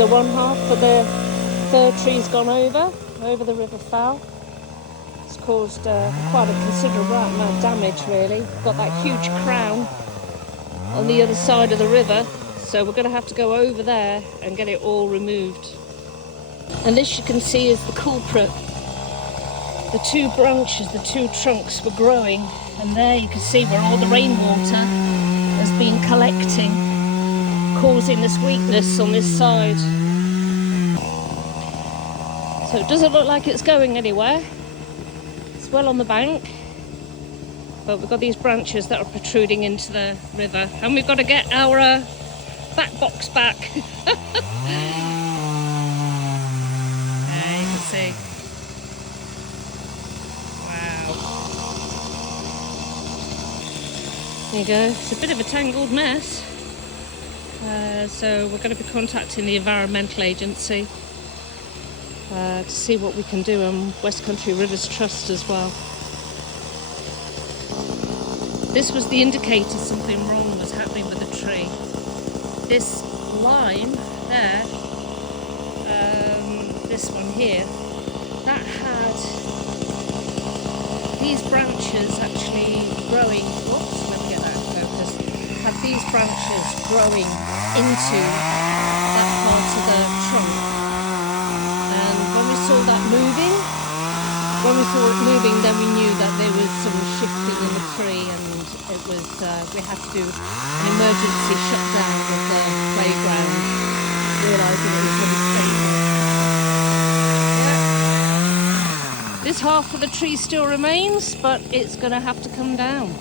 So one half of the fir tree's gone over the River Fowle. It's caused quite a considerable amount of damage, really. Got that huge crown on the other side of the river, so we're going to have to go over there and get it all removed. And this, you can see, is the culprit. The two branches, the two trunks were growing, and there you can see where all the rainwater has been collecting, causing this weakness on this side. So it doesn't look like it's going anywhere. It's well on the bank, but we've got these branches that are protruding into the river, and we've got to get our back box back. There you can see. Wow. There you go. It's a bit of a tangled mess. So we're going to be contacting the Environmental Agency to see what we can do, and West Country Rivers Trust as well. This was the indicator something wrong was happening with the tree. This line there, this one here, that had these branches actually growing. Whoops, let me get that in focus. Had these branches growing into that part of the trunk. And when we saw that moving, then we knew that there was some shifting in the tree, and it was we had to do an emergency shutdown of the playground, realising it was unstable. Yeah. This half of the tree still remains, but it's going to have to come down.